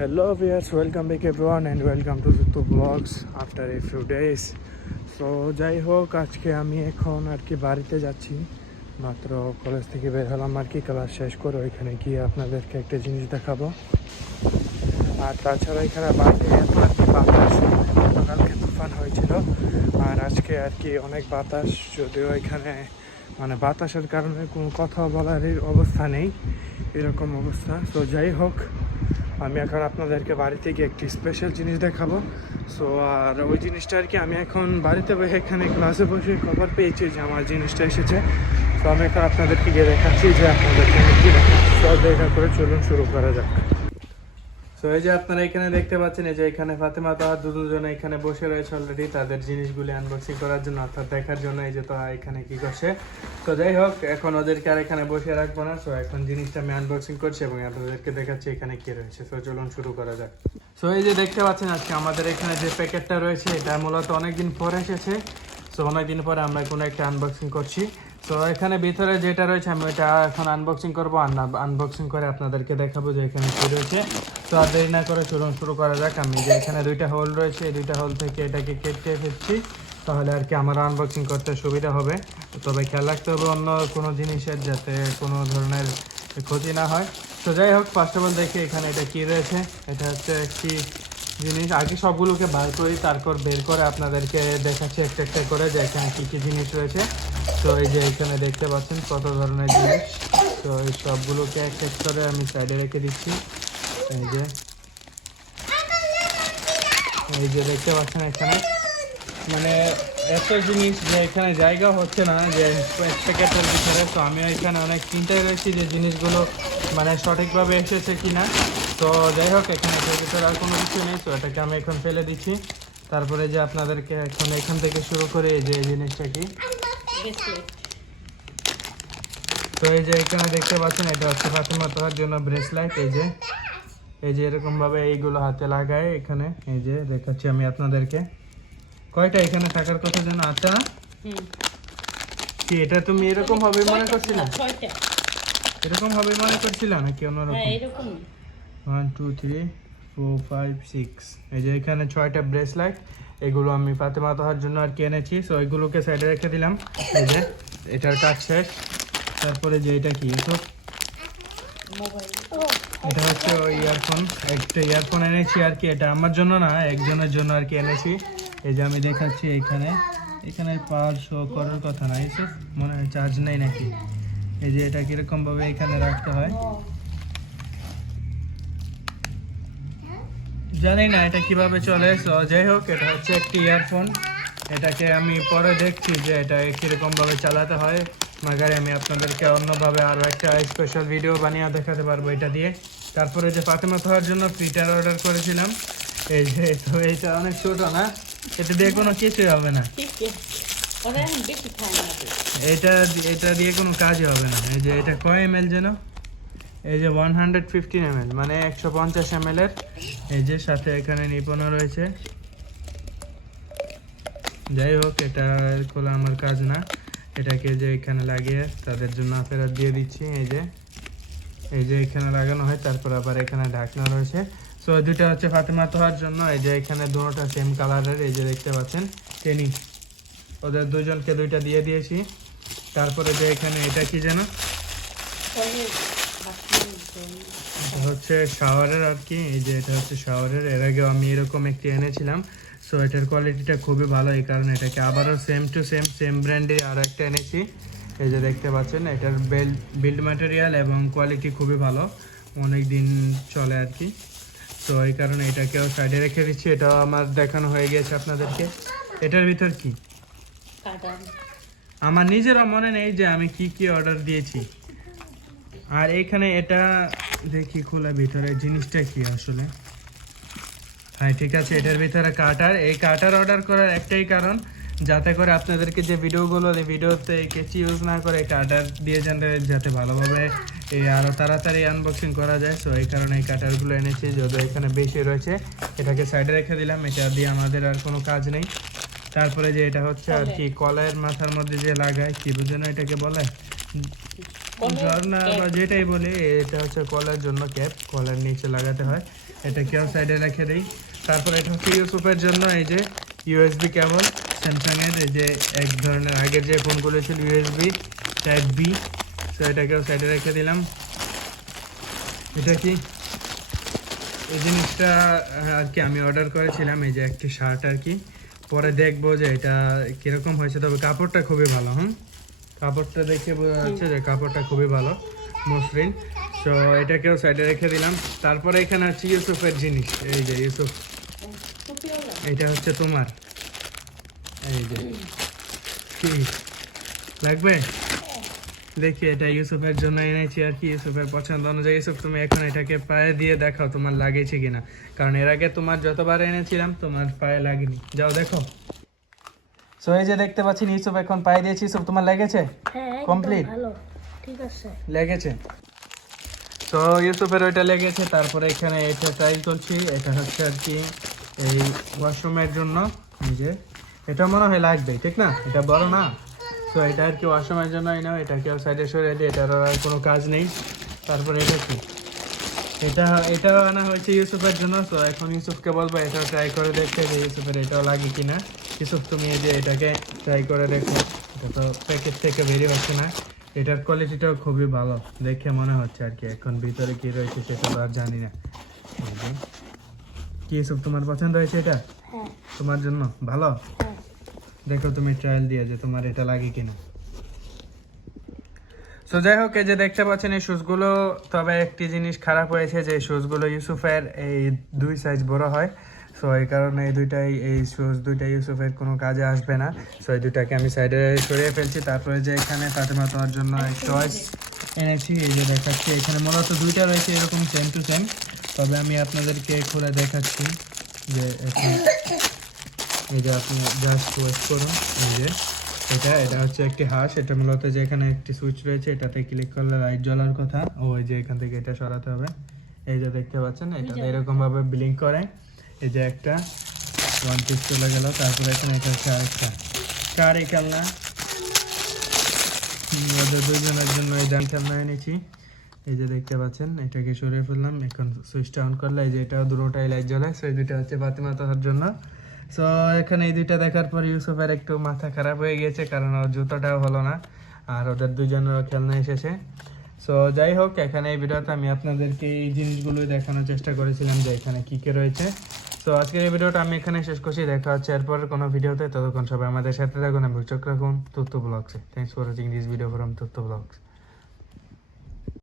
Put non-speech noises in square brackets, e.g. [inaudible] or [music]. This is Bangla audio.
Hello viewers, welcome back everyone and welcome to Zuttu Vlogs after a few days. So যাই হোক আজকে আমি এখন আর কি বাড়িতে যাচ্ছি। মাত্র কলেজ থেকে বের হলাম আর কি ক্লাস শেষ করে ওইখানে গিয়ে আপনাদেরকে একটা জিনিস দেখাবো। আর তাছাড়া এখানে বাইরে এত আর কি বাতাস গতকালকে তুফান হয়েছিল। আর আজকে আর কি অনেক বাতাস যদিও এখানে মানে বাতাসের কারণে কোনো কথা বলার অবস্থা নেই। এরকম অবস্থা। তো যাই হোক আমি এখন আপনাদেরকে বাড়ি থেকে একটি স্পেশাল জিনিস দেখাবো। সো আর ওই জিনিসটা আর কি আমি এখন বাড়িতে বসে এখানে ক্লাসে বসে খবর পেয়েছি যে আমার জিনিসটা এসেছে। তো আমি এখন আপনাদেরকে গিয়ে দেখাচ্ছি যে আপনাদেরকে আমি কী দেখাচ্ছি। সব দেখা করে চলুন, শুরু করা যাক। তো এই যে আপনারা এখানে দেখতে পাচ্ছেন, এই যে এখানে ফাতেমা তো দুজন এখানে বসে রয়েছে অলরেডি তাদের জিনিসগুলি আনবক্সিং করার জন্য, অর্থাৎ দেখার জন্য এই যে তো এখানে কি করছে। তো যাই হোক, এখন ওদেরকে আর এখানে বসে রাখব না। সো এখন জিনিসটা আমি আনবক্সিং করছি এবং আপনাদেরকে দেখাচ্ছি এখানে কি রয়েছে। তো চলুন শুরু করা যাক। সো এই যে দেখতে পাচ্ছেন আজকে আমাদের এখানে যে প্যাকেটটা রয়েছে, এটা মূলত অনেকদিন পরে এসেছে। সো অনেকদিন পরে আমরা কোনো একটা আনবক্সিং করছি। তো এখানে ভিতরে যেটা রয়েছে, আমি ওটা এখন আনবক্সিং করব। আনবক্সিং করে আপনাদেরকে দেখাবো যে এখানে কি রয়েছে। তো আর দেরি না করে চলুন শুরু করা যাক। আমি যে এখানে দুইটা হোল রয়েছে, এই দুইটা হোল থেকে এটাকে কেটে ফেলছি, তাহলে আর কি আমার আনবক্সিং করতে সুবিধা হবে। তবে খেয়াল রাখতে হবে, অন্য কোনো জিনিসের যাতে কোনো ধরনের ক্ষতি না হয়। তো যাই হোক ফার্স্ট অফ অল দেখি এখানে এটা কি রয়েছে। এটা হচ্ছে একটি জিনিস। আগে সবগুলোকে বার করি, তারপর বের করে আপনাদেরকে দেখাচ্ছি একটা একটা করে যে এখানে কী কী জিনিস রয়েছে। তো এই যে এখানে দেখতে পাচ্ছেন কত ধরনের জিনিস। তো এই সবগুলোকে এক এক করে আমি সাইডে রেখে দিচ্ছি। এই যে। এই যে দেখতে পাচ্ছেন এখানে। মানে এত জিনিস যে এখানে জায়গা হচ্ছে না যে এক প্যাকেটের ভিতরে। তো আমি এখানে অনেক চিন্তায় রয়েছি যে জিনিসগুলো মানে সঠিকভাবে এসেছে কি না তো যাই হোক, এখানে ভিতরে আর কোনো কিছু নেই। তো এটাকে আমি এখন ফেলে দিচ্ছি। তারপরে যে আপনাদেরকে এখন এখান থেকে শুরু করে, এই যে এই জিনিসটা কি? তো এই যে এখানে দেখতে পাচ্ছেন এটা হচ্ছে ফাতেমা তোহার জন্য ব্রেসলাইট এই যে। এই যে এরকম ভাবে এইগুলো হাতে লাগায় এখানে। এই যে দেখাচ্ছি আমি আপনাদেরকে। কয়টা এখানে থাকার কথা যেন না? কি এটা তুমি এরকম হবে মনে করছিলা? এরকম হবে মনে করছিলা নাকি অন্যরকম? One two three four five six এই যে এখানে ছয়টা ব্রেসলাইট এগুলো আমি ফাতেমা তোহার জন্য আর কি এনেছি। সো এগুলোকে সাইডে রেখে দিলাম। এই যে, এটার কাজ শেষ। তারপরে যে এটা কি এসব এটা হচ্ছে ওই ইয়ারফোন একটা ইয়ারফোন এনেছি আর কি। এটা আমার জন্য না, একজনের জন্য আর কি এনেছি। এই যে আমি দেখাচ্ছি এখানে। এখানে পাওয়ার শো করার কথা না এসব মনে হয় চার্জ নেই নাকি? এই যে এটা কীরকমভাবে এখানে রাখতে হয়। জানি না এটা কীভাবে চলে যাই হোক এটা হচ্ছে একটি ইয়ারফোন এটাকে আমি পরে দেখছি যে এটা কীরকম ভাবে চালাতে হয় মাগারে আমি আপনাদেরকে অন্যভাবে আরও একটা স্পেশাল ভিডিও বানিয়ে দেখাতে পারব এটা দিয়ে। তারপরে যে ফাতেমা খাওয়ার জন্য ফ্রিটার অর্ডার করেছিলাম এই যে তো এইটা অনেক ছোট না এটা দিয়ে কোনো কিছুই হবে না। [laughs] এটা এটা দিয়ে কোনো কাজই হবে না। এই যে এটা কয় এম এল যেন? এই যে ওয়ান হান্ড্রেড ফিফটিন এম মানে একশো পঞ্চাশ এম এর। এই যে সাথে এখানে নিপনও রয়েছে। যাই হোক, এটা খোলা আমার কাজ না। এটাকে যে এখানে লাগিয়ে তাদের জন্য ফেরত দিয়ে দিচ্ছি, এই যে। এই যে এখানে লাগানো হয়, তারপর আবার এখানে ঢাকনা রয়েছে। সো দুটা হচ্ছে ফাতেমা তোহার জন্য। এই যে এখানে দুটোটা সেম কালারের এই যে দেখতে পাচ্ছেন টেনিস ওদের দুজনকে দুইটা দিয়ে দিয়েছি। তারপরে যে এখানে এটা কি যেন ওই বাথরুম জল। এটা হচ্ছে শাওয়ারের আর কি এই যে এটা হচ্ছে শাওয়ারের। এর আগেও আমি এরকম একটি এনেছিলাম সো এটার কোয়ালিটিটা খুবই ভালো এই কারণে এটাকে আবারও সেম টু সেম সেম ব্র্যান্ডে আর একটা এনেছি। এই যে দেখতে পাচ্ছেন এটার বেল্ট বিল্ড ম্যাটেরিয়াল এবং কোয়ালিটি খুবই ভালো অনেক দিন চলে আর কি। তো এই কারণে এটাকেও সাইডে রেখে দিচ্ছি এটাও আমার দেখানো হয়ে গেছে আপনাদেরকে। এটার ভিতর কি? আমার নিজেরও মনে নেই যে আমি কি কি অর্ডার দিয়েছি। আর এখানে এটা দেখি খোলা ভিতরে জিনিসটা কি আসলে? হ্যাঁ ঠিক আছে এটার ভিতরে কাটার। এই কাটার অর্ডার করার একটাই কারণ যাতে করে আপনাদেরকে যে ভিডিওগুলো এই ভিডিওতে কেচি ইউজ না করে কাটার দিয়ে যান যাতে ভালোভাবে এই আরও তাড়াতাড়ি আনবক্সিং করা যায়। সো এই কারণে এই কাটারগুলো এনেছি যদিও এখানে বেশি রয়েছে। এটাকে সাইডে রেখে দিলাম এটা দিয়ে আমাদের আর কোনো কাজ নেই। তারপরে যে এটা হচ্ছে আর কি কলের মাথার মধ্যে যে লাগায় কি বুঝে না এটাকে বলে? ঝর্ণা বা। যেটাই বলি এটা হচ্ছে কলের জন্য ক্যাপ। কলের নিচে লাগাতে হয়। এটা কেউ সাইডে রেখে দিই। তারপর এটা হচ্ছে ইউসুফের জন্য এই যে ইউএসবি কেবল স্যামসাংয়ের এই যে এক ধরনের আগের যে ফোনগুলো ছিল ইউএসবি টাইপ বি তো এটাকেও সাইডে রেখে দিলাম। এটা কি? এই জিনিসটা আর কি আমি অর্ডার করেছিলাম। এই যে একটি শার্ট আর কি। পরে দেখব যে এটা কীরকম হয়েছে। তবে কাপড়টা খুবই ভালো হুম? কাপড়টা দেখে যাচ্ছে যে কাপড়টা খুবই ভালো, মসৃণ। তো এটাকেও সাইডে রেখে দিলাম। তারপরে এখানে আছে ইউসুফের জিনিস। এই যে ইউসুফ। এটা হচ্ছে তোমার। এই যে লাগবে? দেখি, এটা ইউসুফের জন্য এনেছি আর কি, ইউসুফের পছন্দ অনুযায়ী। ইউসুফ, তুমি এখন এটাকে পায়ে দিয়ে দেখাও তোমার লাগেছে কিনা। কারণ এর আগে তোমার যতবার এনেছিলাম, তোমার পায়ে লাগেনি। যাও দেখো। সো এই যে দেখতে পাচ্ছেন ইউসুফ এখন পায়ে দিয়েছি। ইউসুফ তোমার লেগেছে? হ্যাঁ ভালো। ঠিক আছে। লেগেছে? তো ইউসুফের ওইটা লেগেছে। তারপরে এখানে এটা ট্রাই করছি এটা হচ্ছে আর কি এই ওয়াশরুমের জন্য। এই যে এটা মনে হয় লাগবে ঠিক না? এটা বড় না? তো এটা আর কি ওয়াশরুমের জন্য নাও। এটাকে সাইডে সরিয়ে দিই? এটার আর কোনো কাজ নেই। তারপরে এটা কি? এটা এটাও আনা হয়েছে ইউসুফের জন্য। তো এখন ইউসুফকে বলব এটাও ট্রাই করে দেখতে যে ইউসুফের এটাও লাগে কিনা। ইউসুফ তুমি এই যে এটাকে ট্রাই করে দেখো এটা তো প্যাকেট থেকে বেরিয়ে হচ্ছে না। এটার কোয়ালিটিটাও খুবই ভালো দেখে মনে হচ্ছে আর কি এখন ভিতরে কি রয়েছে সেটা তো আর জানি না। কি ইউসুফ তোমার পছন্দ হয়েছে এটা? হ্যাঁ। তোমার জন্য? ভালো? হ্যাঁ। দেখো তুমি ট্রায়াল দিয়ে যে তোমার এটা লাগে কিনা। সো যাই হোক এই যে দেখতে পাচ্ছেন এই শুজগুলো তবে একটি জিনিস খারাপ হয়েছে যে শুজগুলো ইউসুফের এই দুই সাইজ বড় হয়। সো এই কারণে এই দুইটাই এই শুজ দুইটা ইউসুফের কোনো কাজে আসবে না। সো এই দুইটাকে আমি সাইডে সরিয়ে ফেলছি। তারপরে যে এখানে ফাতেমা তোমার জন্য চয়েস এনেছি এই যে দেখাচ্ছি। এখানে মূলত দুইটা রয়েছে এরকম সেম টু সেম তবে আমি আপনাদেরকে খুলে দেখাচ্ছি যে এখানে এই যে আপনি জাস্ট ওয়েট করুন এই যে। এটা এটা হচ্ছে একটি হাঁস এটা মূলত যে এখানে একটি সুইচ রয়েছে এটাতে ক্লিক করলে লাইট জ্বলার কথা। ও এই যে এখান থেকে এটা সরাতে হবে। এই যে দেখতে পাচ্ছেন এটা এরকমভাবে ব্লিঙ্ক করে। এই যে একটা ওয়ান পিস চলে গেল, তারপরে এখানে এটা হচ্ছে আরেকটা। কার এই খেলনা। ওদের দুইজনের জন্য এই দাম খেলনা এনেছি। এই যে দেখতে পাচ্ছেন, এটাকে সরিয়ে ফেললাম। এখন সুইচটা অন করলে এই যে এটাও দুটোটাই লাইট জ্বলে সো এই দুইটা হচ্ছে ফাতিমা তাহার জন্য। সো এখানে এই দুইটা দেখার পর ইউসুফের একটু মাথা খারাপ হয়ে গিয়েছে, কারণ ওর জুতোটাও হলো না, আর ওদের দুজনেরও খেলনা এসেছে। সো যাই হোক, এখানে এই ভিডিওতে আমি আপনাদেরকে এই জিনিসগুলোই দেখানোর চেষ্টা করেছিলাম যে এখানে কী কী রয়েছে। তো আজকের এই ভিডিওটা আমি এখানে শেষ করছি। দেখা হচ্ছে এরপরের কোনো ভিডিওতে। ততক্ষণ সবাই আমাদের সাথে থাকুন এবং চোখ রাখুন। তথ্য ব্লগসে। Thanks for watching this video from তথ্য ব্লগস